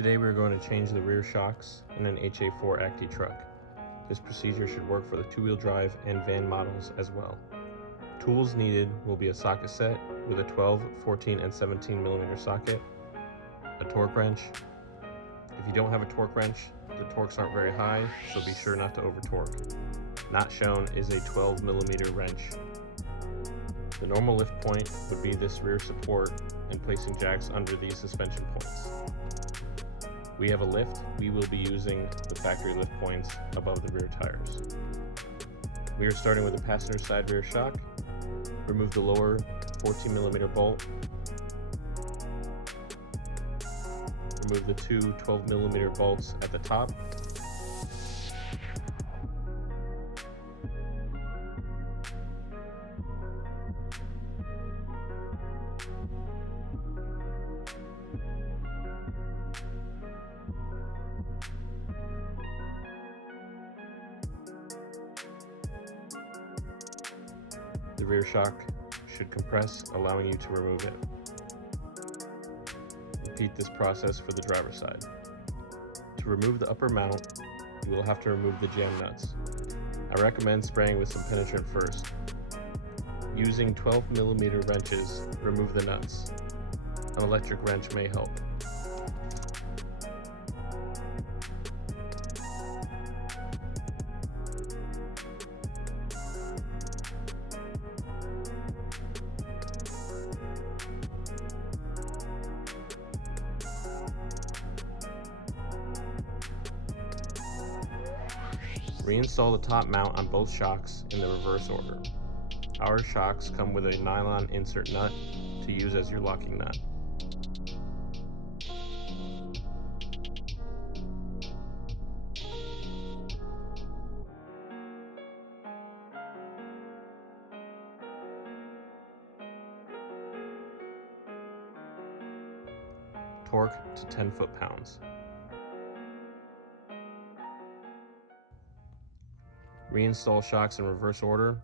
Today we are going to change the rear shocks in an HA4 Acty truck. This procedure should work for the two-wheel drive and van models as well. Tools needed will be a socket set with a 12, 14, and 17 millimeter socket, a torque wrench. If you don't have a torque wrench, the torques aren't very high, so be sure not to over torque. Not shown is a 12 millimeter wrench. The normal lift point would be this rear support and placing jacks under these suspension points. We have a lift. We will be using the factory lift points above the rear tires. We are starting with the passenger side rear shock. Remove the lower 14 millimeter bolt. Remove the two 12 millimeter bolts at the top. The rear shock should compress, allowing you to remove it. Repeat this process for the driver's side. To remove the upper mount, you will have to remove the jam nuts. I recommend spraying with some penetrant first. Using 12 millimeter wrenches, remove the nuts. An electric wrench may help. Reinstall the top mount on both shocks in the reverse order. Our shocks come with a nylon insert nut to use as your locking nut. Torque to 10 foot-pounds. Reinstall shocks in reverse order,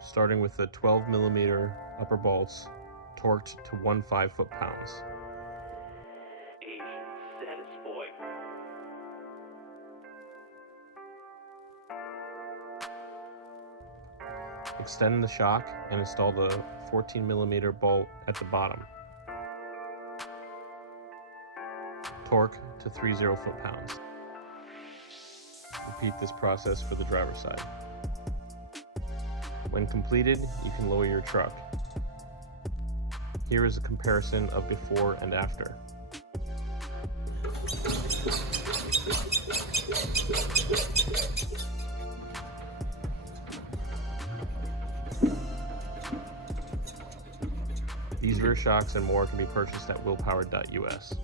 starting with the 12 millimeter upper bolts torqued to 1.5 foot-pounds. Extend the shock and install the 14 millimeter bolt at the bottom. Torque to 30 foot-pounds. Repeat this process for the driver's side. When completed, you can lower your truck. Here is a comparison of before and after. These rear shocks and more can be purchased at willpower.us.